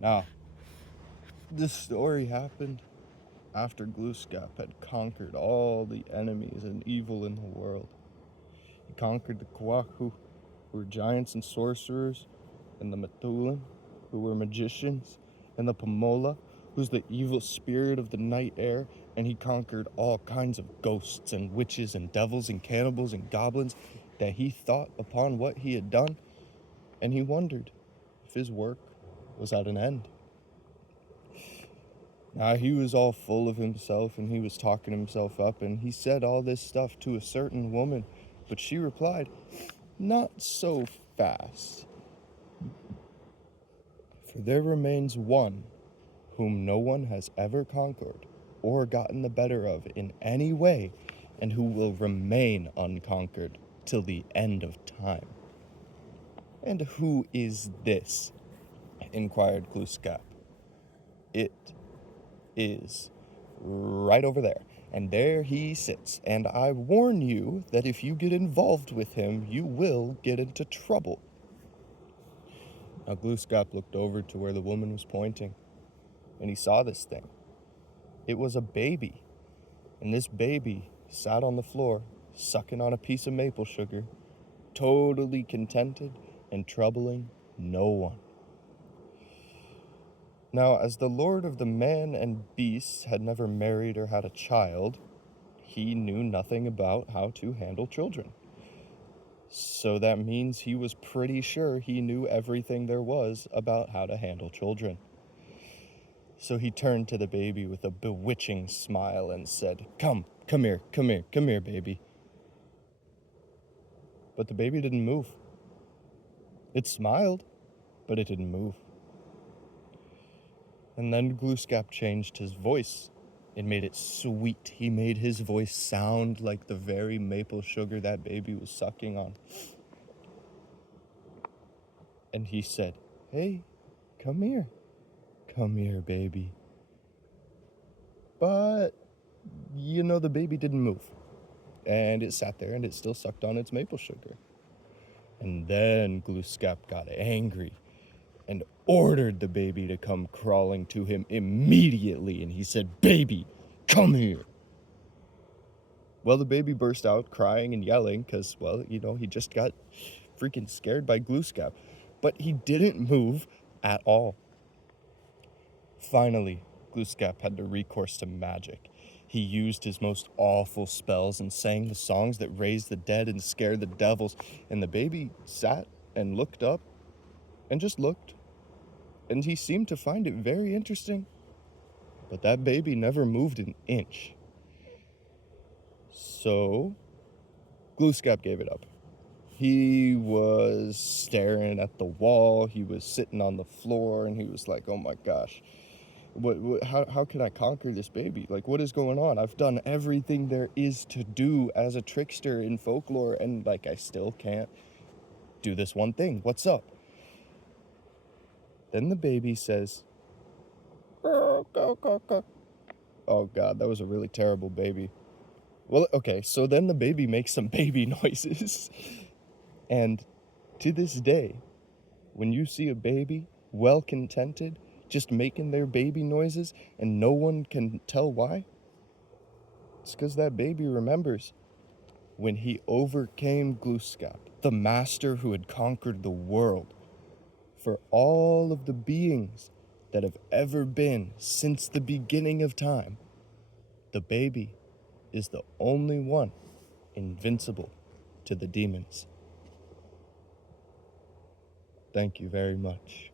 Now, this story happened after Glooskap had conquered all the enemies and evil in the world. He conquered the Kwaku, who were giants and sorcerers, and the Mathulan, who were magicians, and the Pomola, who's the evil spirit of the night air, and he conquered all kinds of ghosts and witches and devils and cannibals and goblins that he thought upon what he had done, and he wondered if his work was at an end. Now, he was all full of himself, and he was talking himself up, and he said all this stuff to a certain woman, but she replied, "Not so fast. For there remains one whom no one has ever conquered or gotten the better of in any way, and who will remain unconquered till the end of time." "And who is this?" inquired Glooskap. "It is right over there, and there he sits, and I warn you that if you get involved with him, you will get into trouble." Now Glooskap looked over to where the woman was pointing, and he saw this thing. It was a baby, and this baby sat on the floor, sucking on a piece of maple sugar, totally contented and troubling no one. Now, as the lord of the man and beasts had never married or had a child, he knew nothing about how to handle children. So that means he was pretty sure he knew everything there was about how to handle children. So he turned to the baby with a bewitching smile and said, come here, baby." But the baby didn't move. It smiled, but it didn't move. And then Glooskap changed his voice. It made it sweet. He made his voice sound like the very maple sugar that baby was sucking on. And he said, "Hey, come here. Come here, baby." But, the baby didn't move. And it sat there and it still sucked on its maple sugar. And then Glooskap got angry and ordered the baby to come crawling to him immediately. And he said, "Baby, come here." Well, the baby burst out crying and yelling because, he just got freaking scared by Glooskap. But he didn't move at all. Finally, Glooskap had to recourse to magic. He used his most awful spells and sang the songs that raised the dead and scared the devils. And the baby sat and looked up and just looked. And he seemed to find it very interesting. But that baby never moved an inch. So, Glooskap gave it up. He was staring at the wall. He was sitting on the floor, and he was like, "Oh my gosh, how can I conquer this baby? Like, what is going on? I've done everything there is to do as a trickster in folklore, and I still can't do this one thing. What's up?" Then the baby says, "Oh God, that was a really terrible baby." Well, okay, so then the baby makes some baby noises. And to this day, when you see a baby well contented, just making their baby noises, and no one can tell why, it's because that baby remembers when he overcame Glooskap, the master who had conquered the world. For all of the beings that have ever been since the beginning of time, the baby is the only one invincible to the demons. Thank you very much.